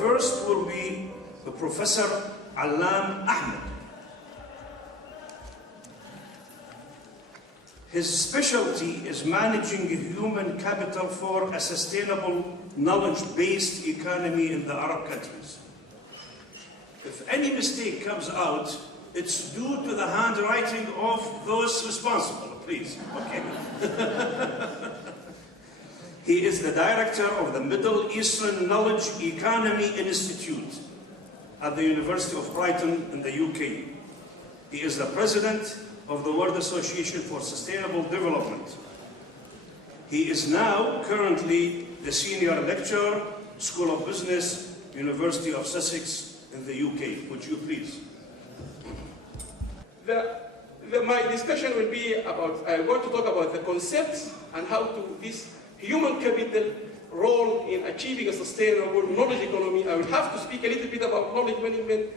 first will be Professor Allam Ahmed. His specialty is managing human capital for a sustainable, knowledge-based economy in the Arab countries. If any mistake comes out, it's due to the handwriting of those responsible, please. Okay. He is the director of the Middle Eastern Knowledge Economy Institute at the University of Brighton in the UK. He is the president of the World Association for Sustainable Development. He is now currently the senior lecturer, School of Business, University of Sussex in the UK. Would you please? My discussion will be about, I'm going to talk about the concepts and how to this human capital role in achieving a sustainable knowledge economy. I will have to speak a little bit about knowledge management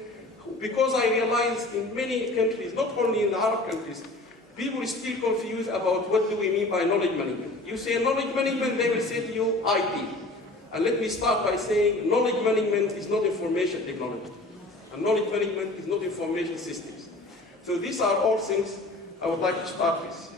because I realize in many countries, not only in the Arab countries, people are still confused about what do we mean by knowledge management. You say knowledge management, they will say to you IT. And let me start by saying knowledge management is not information technology. And knowledge management is not information systems. So these are all things I would like to start with.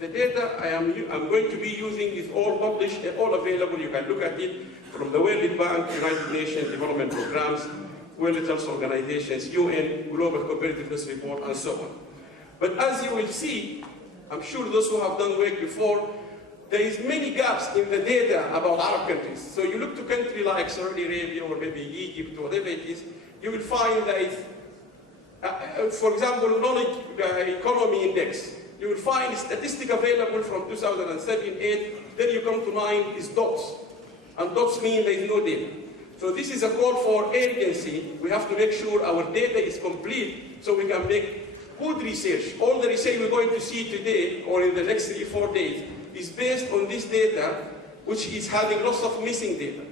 The data I'm going to be using is all published and all available. You can look at it from the World Bank, United Nations Development Programs, World Health Organizations, UN, Global Competitiveness Report, and so on. But as you will see, I'm sure those who have done work before, there is many gaps in the data about Arab countries. So you look to a country like Saudi Arabia or maybe Egypt, or whatever it is, you will find that it's, for example, knowledge economy index. You will find statistics available from 2007-8, then you come to 9 is dots. And dots mean there is no data. So this is a call for urgency. We have to make sure our data is complete so we can make good research. All the research we're going to see today or in the next 3-4 days is based on this data, which is having lots of missing data.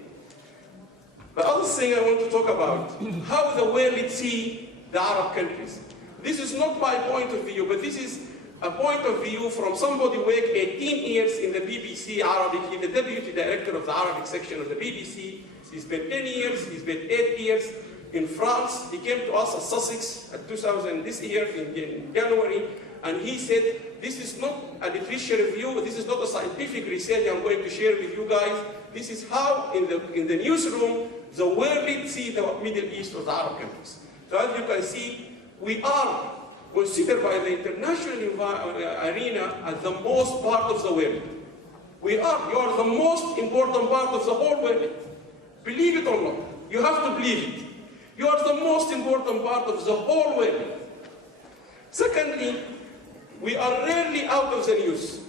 The other thing I want to talk about, how the world sees the Arab countries. This is not my point of view, but this is a point of view from somebody who worked 18 years in the BBC Arabic. He's the deputy director of the Arabic section of the BBC. He spent 10 years, he spent 8 years in France. He came to us at Sussex at this year in January, and he said, this is not a literature review, this is not a scientific research I'm going to share with you guys. This is how in the newsroom the world sees the Middle East or the Arab countries. So as you can see, we are considered by the international arena as the most part of the world. You are the most important part of the whole world. Believe it or not, you have to believe it. You are the most important part of the whole world. Secondly, we are rarely out of the news.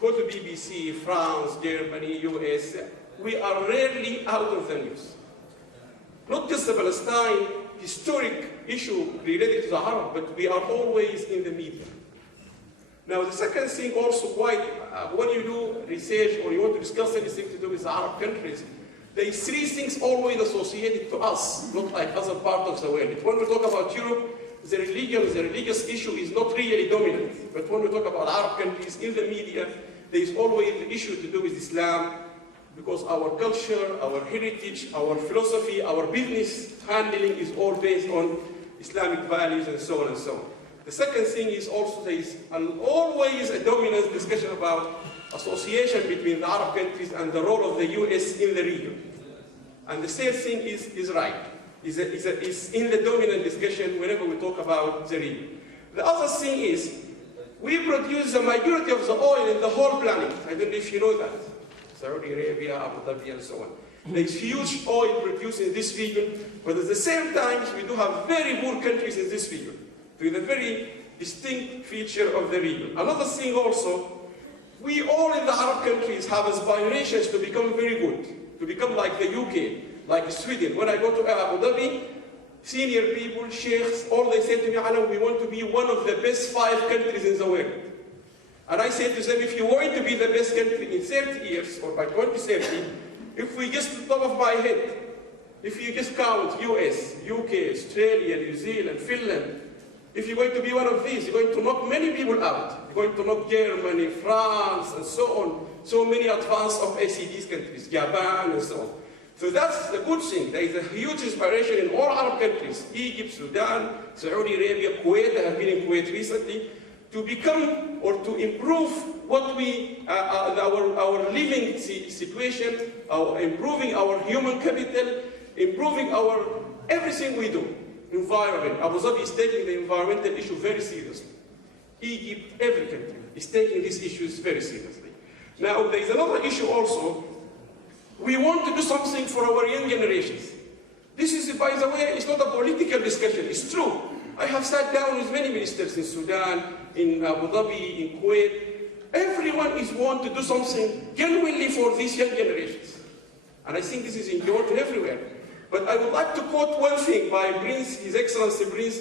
Go to BBC, France, Germany, US. We are rarely out of the news. Not just the Palestine historic issue related to the Arab, but we are always in the media. Now, the second thing also when you do research or you want to discuss anything to do with the Arab countries, there is 3 things always associated to us, not like other parts of the world. When we talk about Europe, the religious issue is not really dominant. But when we talk about Arab countries in the media, there is always the issue to do with Islam, because our culture, our heritage, our philosophy, our business handling is all based on Islamic values and so on and so on. The second thing is also there is always a dominant discussion about association between the Arab countries and the role of the US in the region. And the third thing is in the dominant discussion whenever we talk about the region. The other thing is we produce the majority of the oil in the whole planet. I don't know if you know that. Saudi Arabia, Abu Dhabi, and so on. There is huge oil produced in this region, but at the same time, we do have very poor countries in this region, with a very distinct feature of the region. Another thing also, we all in the Arab countries have aspirations to become very good, to become like the UK, like Sweden. When I go to Abu Dhabi, senior people, sheikhs, all they say to me, Allam, we want to be one of the best 5 countries in the world. And I say to them, if you're going to be the best country in 30 years, or by 2030, if we just, top of my head, if you just count US, UK, Australia, New Zealand, Finland, if you're going to be one of these, you're going to knock many people out. You're going to knock Germany, France, and so on. so many advanced of ACDs countries, Japan and so on. So that's the good thing. There is a huge inspiration in all Arab countries, Egypt, Sudan, Saudi Arabia, Kuwait. I have been in Kuwait recently, to become or to improve what our living situation, improving our human capital, improving our everything we do. Environment. Abu Dhabi is taking the environmental issue very seriously. Egypt, every country is taking these issues very seriously. Now, there is another issue also. We want to do something for our young generations. This is, by the way, it's not a political discussion. It's true. I have sat down with many ministers in Sudan, in Abu Dhabi, in Kuwait. Everyone is want to do something genuinely for these young generations. And I think this is enjoyed everywhere. But I would like to quote one thing by His Excellency Prince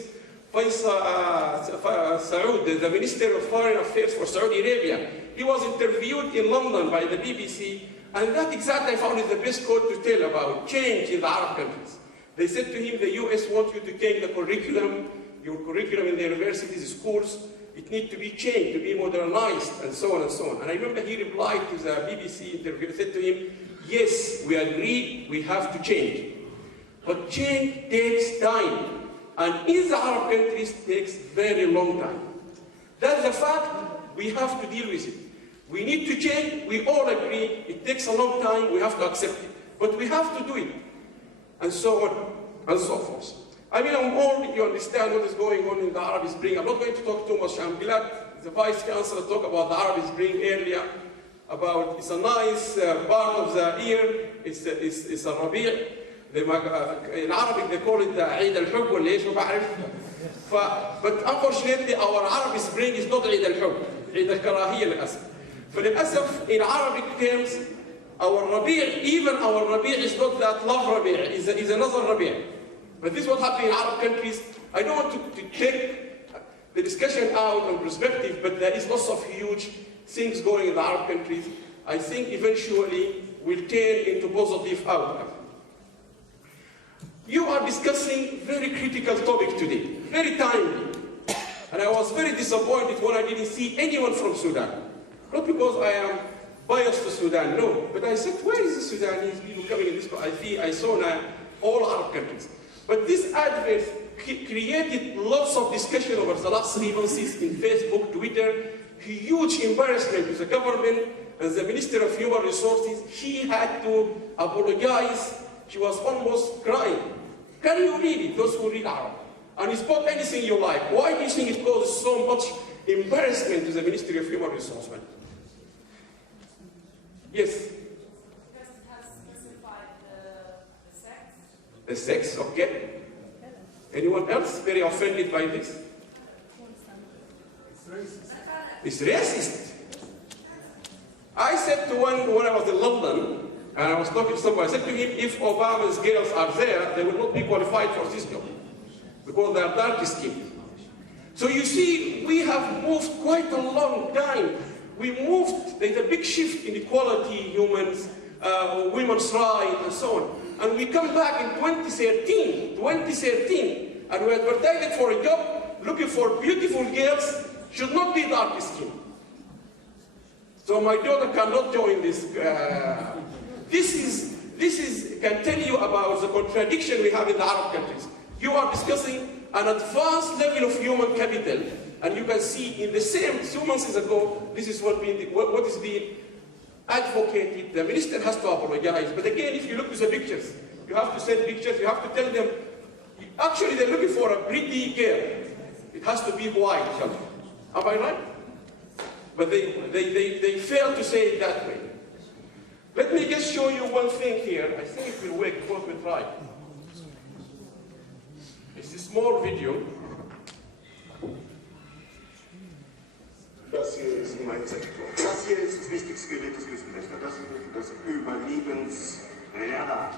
Saud, the Minister of Foreign Affairs for Saudi Arabia. He was interviewed in London by the BBC, and that exactly I found is the best quote to tell about change in the Arab countries. They said to him, the US wants you to change the curriculum, your curriculum in the universities, schools, it needs to be changed, to be modernized, and so on and so on. And I remember he replied to the BBC interview, said to him, yes, we agree, we have to change. But change takes time. And in the Arab countries, it takes very long time. That's the fact, we have to deal with it. We need to change, we all agree, it takes a long time, we have to accept it. But we have to do it. And so on and so forth. I mean, I'm all, you understand what is going on in the Arab Spring. I'm not going to talk too much. I'm glad the Vice Chancellor talked about the Arab Spring earlier, about it's a nice part of the year, it's a Rabi'. In Arabic they call it Eid al-Hub ولا ايش ما بعرف. But unfortunately our Arab Spring is not Eid al-Hub, Eid al-Karahiyya للأسف. فللأسف in Arabic terms our Rabi', even our Rabi' is not that love Rabi', is another Rabi'. But this is what happened in Arab countries. I don't want to take the discussion out on perspective, but there is lots of huge things going in the Arab countries. I think eventually will turn into positive outcome. You are discussing very critical topic today, very timely. And I was very disappointed when I didn't see anyone from Sudan. Not because I am biased to Sudan, no. But I said, where is the Sudanese people coming in this? I saw now all Arab countries. But this advert created lots of discussion over the last 3 months in Facebook, Twitter, huge embarrassment to the government and the Minister of Human Resources. She had to apologize. She was almost crying. Can you read it, those who read Arab? And it's about anything you like. Why do you think it causes so much embarrassment to the Ministry of Human Resources? Yes? Because it has specified the sex. The sex, okay. Anyone else very offended by this? It's racist. It's racist. I said to one when I was in London, and I was talking to somebody, I said to him, if Obama's girls are there, they will not be qualified for this job, because they are dark skinned. So you see, we have moved quite a long time. We moved, there's a big shift in equality, humans, women's rights, and so on. And we come back in 2013, and we advertised for a job, looking for beautiful girls, should not be dark skinned. So my daughter cannot join this. This is can tell you about the contradiction we have in the Arab countries. You are discussing an advanced level of human capital, and you can see in the same 2 months ago, this is what is being advocated. The minister has to apologize. But again, if you look at the pictures, you have to send pictures, you have to tell them, actually they're looking for a pretty girl. It has to be white. Am I right? But they fail to say it that way. Let me just show you one thing here. I think it will work, both will try. It's a small video. Das hier ist mein Sektor. Das hier ist das wichtigste Gerät des Küstenwächters. Das Überlebensradar.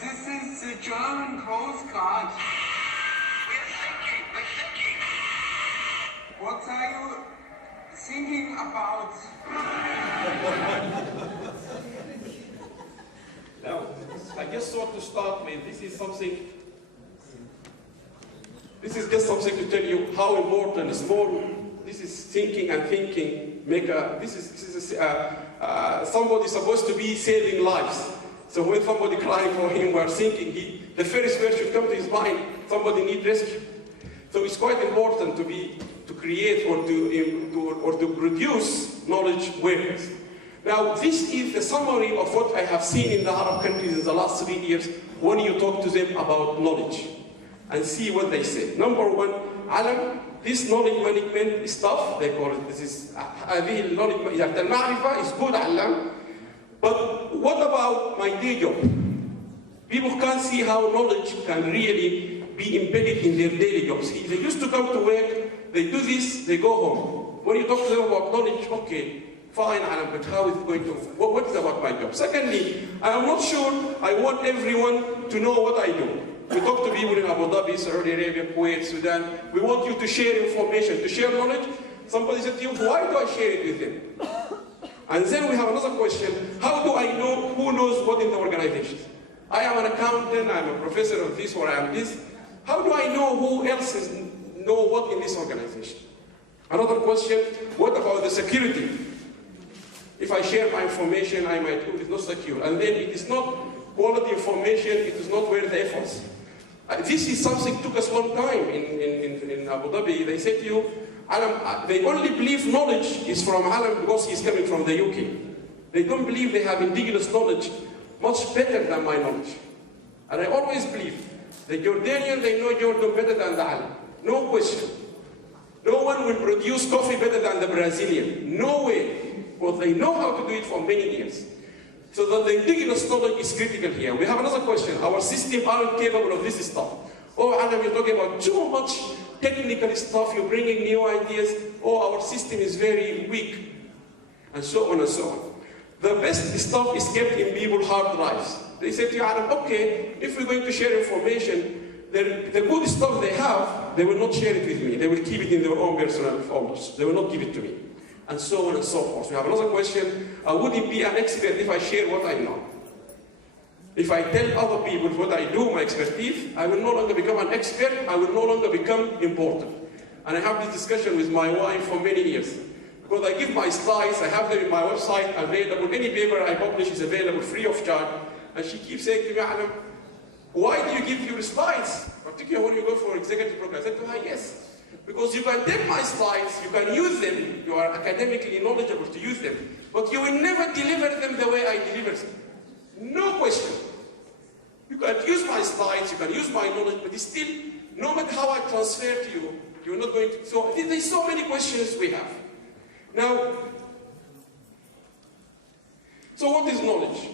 This is the German Coast Guard. We're thinking. What are you thinking about. Now, I just want to start with, this is just something to tell you how important small, this is thinking and thinking, somebody supposed to be saving lives. So when somebody crying for him, we're thinking, the first word should come to his mind, somebody needs rescue. So it's quite important to create or to produce knowledge workers. Now, this is the summary of what I have seen in the Arab countries in the last 3 years when you talk to them about knowledge and see what they say. Number one, Allam, this knowledge management stuff, they call it, this is, المعرفة is good, Allam, but what about my day job? People can't see how knowledge can really be embedded in their daily jobs. They used to come to work, they do this, they go home. When you talk to them about knowledge, okay, fine, Alam, but how is it going to, what is about my job? Secondly, I am not sure I want everyone to know what I do. We talk to people in Abu Dhabi, Saudi Arabia, Kuwait, Sudan. We want you to share information, to share knowledge. Somebody said to you, why do I share it with them? And then we have another question, how do I know who knows what in the organization? I am an accountant, I am a professor of this, or I am this. How do I know who else know what in this organization? Another question, what about the security? If I share my information, I might do it is not secure. And then it is not quality information, it is not worth the efforts. This is something that took us a long time in Abu Dhabi. They said to you, Alam, they only believe knowledge is from Alam because he's coming from the UK. They don't believe they have indigenous knowledge much better than my knowledge. And I always believe the Jordanian, they know Jordan better than the Alam. No question. No one will produce coffee better than the Brazilian. No way. Because they know how to do it for many years. So that the indigenous knowledge is critical here. We have another question. Our system aren't capable of this stuff. Oh, Alam, you're talking about too much technical stuff. You're bringing new ideas. Oh, our system is very weak. And so on and so on. The best stuff is kept in people's hard drives. They say to you, Alam, okay, if we're going to share information, the good stuff they have, they will not share it with me. They will keep it in their own personal folders. They will not give it to me. And so on and so forth. We have another question. I wouldn't be an expert if I share what I know. If I tell other people what I do, my expertise, I will no longer become an expert. I will no longer become important. And I have this discussion with my wife for many years. Because I give my slides, I have them in my website available. Any paper I publish is available free of charge. And she keeps saying to me, Alam, why do you give your slides? Particularly when you go for executive program. I said to her, yes. Because you can take my slides, you can use them, you are academically knowledgeable to use them, but you will never deliver them the way I deliver them. No question. You can use my slides, you can use my knowledge, but it's still, no matter how I transfer to you, you're not going to, so there's so many questions we have. Now, so what is knowledge?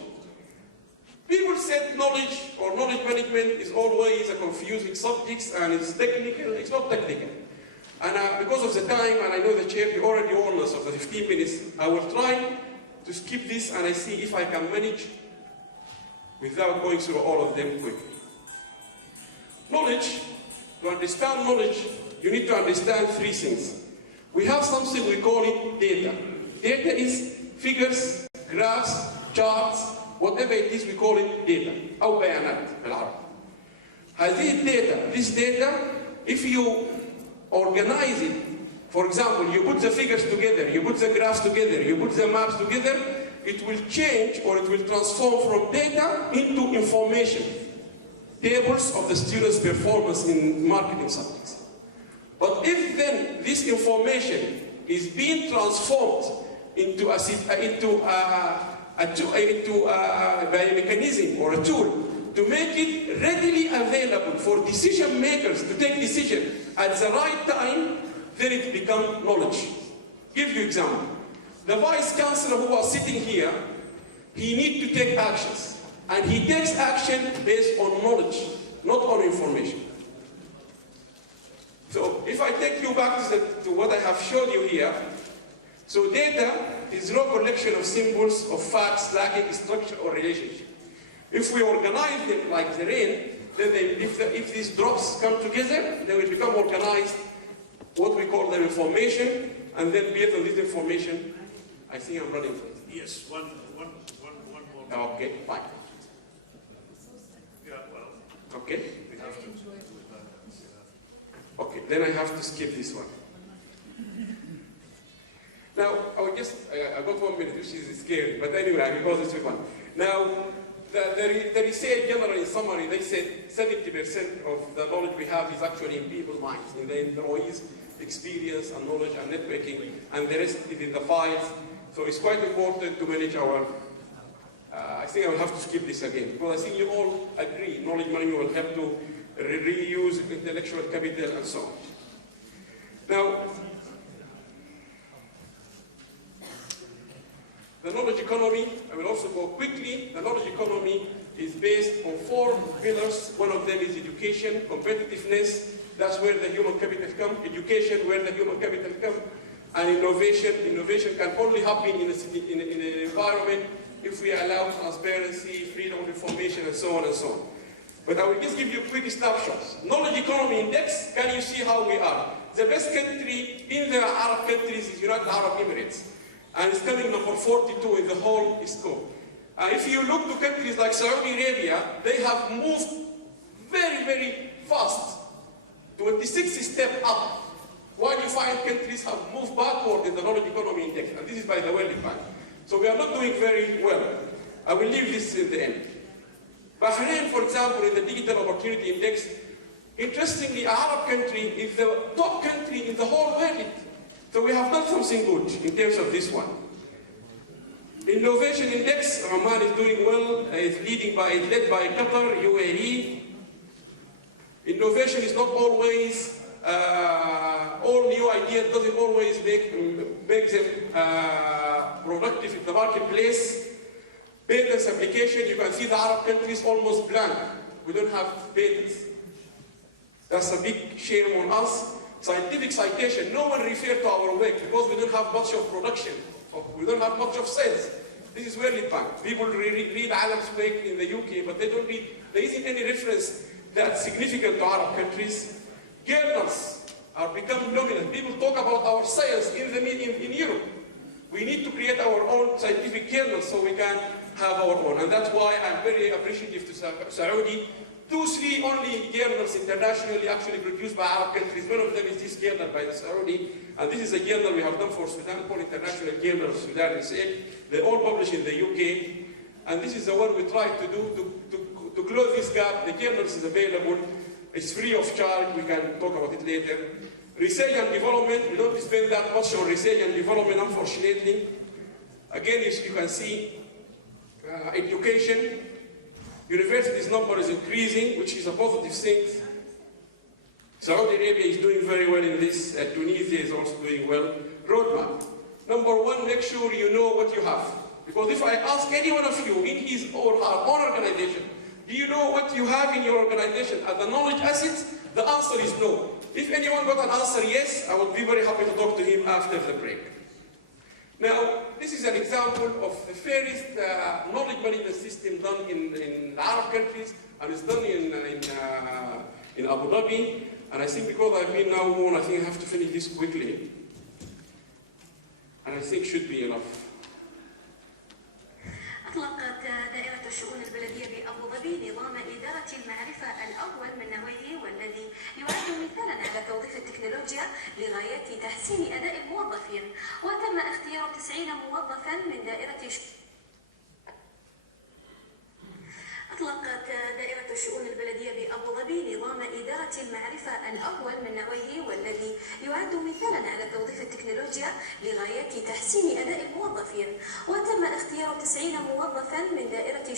People said knowledge or knowledge management is always a confusing subject and it's technical. It's not technical. And because of the time, and I know the chair, you already warned us of the 15 minutes, I will try to skip this and I see if I can manage without going through all of them quickly. Knowledge, to understand knowledge, you need to understand three things. We have something we call it data. Data is figures, graphs, charts, whatever it is, we call it data. أو بيانات بالعربي. هذه الداتا, this data, if you organize it, for example, you put the figures together, you put the graphs together, you put the maps together, it will change or it will transform from data into information. Tables of the students' performance in marketing subjects. But if then this information is being transformed into a mechanism or a tool to make it readily available for decision makers to take decision at the right time, then it becomes knowledge. Give you example. The vice chancellor who was sitting here, he needs to take actions. And he takes action based on knowledge, not on information. So if I take you back to what I have showed you here, so data is raw collection of symbols, of facts lacking structure or relationship. If we organize them like the rain, then if these drops come together, they will become organized, what we call the information, And then based on this information, I think I'm running for it. Yes, one more. Okay, fine. Yeah, well, Okay. we have to. Okay, then I have to skip this one. Now, I got 1 minute, which is scary, but anyway, I will go this one. Now, the research generally, in summary, they said 70% of the knowledge we have is actually in people's minds, in the employees' experience and knowledge and networking, and the rest is in the files. So it's quite important to manage our, I think I will have to skip this again, because I think you all agree, knowledge management will help to reuse intellectual capital and so on. Now, the knowledge economy, I will also go quickly. The knowledge economy is based on 4 pillars. One of them is education, competitiveness, that's where the human capital comes. Education, where the human capital comes. And innovation. Innovation can only happen in an environment if we allow transparency, freedom of information, and so on and so on. But I will just give you quick snapshots. Knowledge economy index, can you see how we are? The best country in the Arab countries is United Arab Emirates. And it's coming number 42 in the whole scope. If you look to countries like Saudi Arabia, they have moved very, very fast. 26 step up. While you find countries have moved backward in the knowledge economy index. And this is by the World Bank. So we are not doing very well. I will leave this in the end. Bahrain, for example, in the digital opportunity index, interestingly, Arab country is the top country in the whole world. So we have done something good in terms of this one. Innovation index, Amman is doing well, is led by Qatar, UAE. Innovation is not always, all new ideas doesn't always make them productive in the marketplace. Patents application, you can see the Arab countries almost blank. We don't have patents. That's a big shame on us. Scientific citation, no one referred to our work because we don't have much of production. We don't have much of sales. This is World Bank. People read Allam's work in the UK, but they don't read, there isn't any reference that's significant to Arab countries. Journals are becoming dominant. People talk about our science in Europe. We need to create our own scientific journals so we can have our own. And that's why I'm very appreciative to Saudi. 2-3 only journals internationally actually produced by Arab countries. One of them is this journal by the Saudi. And this is a journal we have done for Sudan, called International Journal of Sudan Research. They're all published in the UK. And this is the one we try to do to close this gap. The journals is available. It's free of charge. We can talk about it later. Research and development. We don't spend that much on research and development, unfortunately. Again, as you can see, education. Universities number is increasing, which is a positive thing. Saudi Arabia is doing very well in this. Tunisia is also doing well. Roadmap. Number 1, make sure you know what you have. Because if I ask any one of you in his or her own organization, do you know what you have in your organization as the knowledge assets? The answer is no. If anyone got an answer yes, I would be very happy to talk to him after the break. Now, this is an example of the fairest knowledge management system done in Arab countries, and it's done in Abu Dhabi. And I think because I've been now on, I think I have to finish this quickly. And I think should be enough. أطلقت دائرة الشؤون البلدية بأبو ظبي نظام إدارة المعرفة الأول من نوعه والذي يعد مثالا على توظيف التكنولوجيا لغاية تحسين أداء الموظفين وتم اختيار 90 موظفا من دائرة أطلقت دائرة الشؤون البلدية بأبو ظبي نظام إدارة المعرفة الأول من نوعه والذي يعد مثالا على توظيف التكنولوجيا لغاية تحسين أداء الموظفين وتم اختيار 90 موظفا من دائرة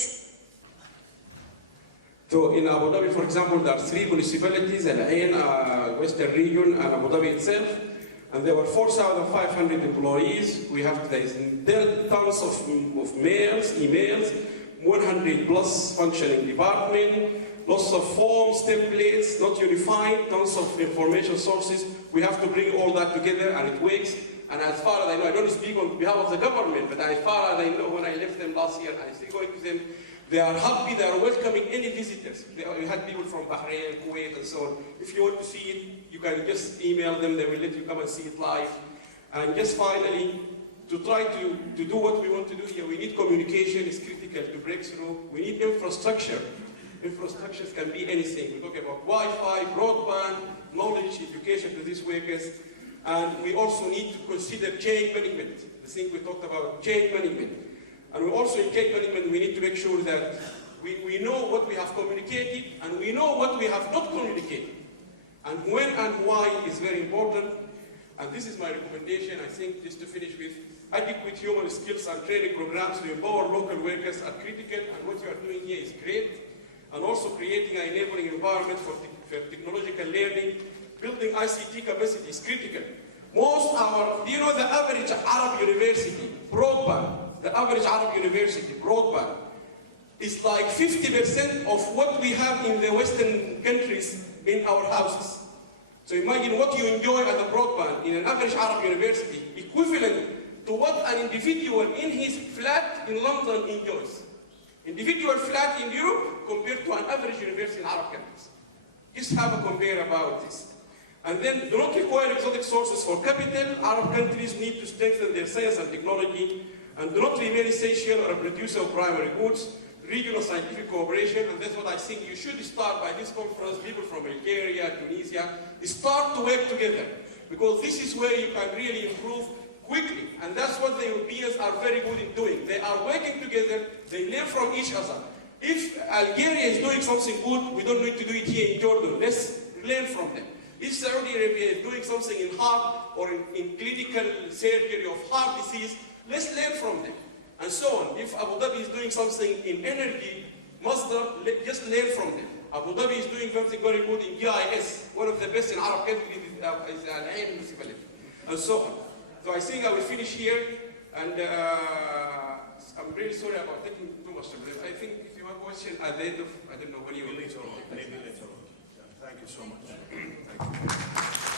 So in Abu Dhabi, for example, there are 3 municipalities, Al-Ain, Western region, and Abu Dhabi itself. And there were 4,500 employees. We have tons of mails, emails, 100 plus functioning department, lots of forms, templates, not unified, tons of information sources. We have to bring all that together and it works. And as far as I know, I don't speak on behalf of the government, but as far as I know, when I left them last year, I still going to them, they are happy, they are welcoming any visitors. We had people from Bahrain, Kuwait, and so on. If you want to see it, you can just email them, they will let you come and see it live. And just finally, to try to do what we want to do here, we need communication, is critical to break through. We need infrastructure. Infrastructures can be anything. We talk about Wi-Fi, broadband, knowledge, education to these workers. And we also need to consider change management. The thing we talked about, change management. And we also, in change management, we need to make sure that we know what we have communicated and we know what we have not communicated. And when and why is very important. And this is my recommendation, I think, just to finish with, adequate human skills and training programs to empower local workers are critical, and what you are doing here is great. And also creating an enabling environment for technological learning, building ICT capacity is critical. Do you know the average Arab university, broadband, the average Arab university, broadband, is like 50% of what we have in the Western countries in our houses. So imagine what you enjoy at a broadband in an average Arab university, equivalent to what an individual in his flat in London enjoys. Individual flat in Europe compared to an average university in Arab countries. Just have a compare about this. And then do not require exotic sources for capital. Arab countries need to strengthen their science and technology, and do not remain essential or a producer of primary goods. Regional scientific cooperation, and that's what I think you should start by this conference. People from Algeria, Tunisia, start to work together, because this is where you can really improve quickly, and that's what the Europeans are very good in doing. They are working together, they learn from each other. If Algeria is doing something good, we don't need to do it here in Jordan. Let's learn from them. If Saudi Arabia is doing something in heart or in clinical surgery of heart disease, let's learn from them. And so on. If Abu Dhabi is doing something in energy, just learn from them. Abu Dhabi is doing something very good in GIS, one of the best in Arab countries is Al-Ain municipality, and so on. So I think I will finish here, and I'm really sorry about taking too much time. I think if you have a question at the end of, I don't know when you will. Maybe later on. Thank you so much. Thank you.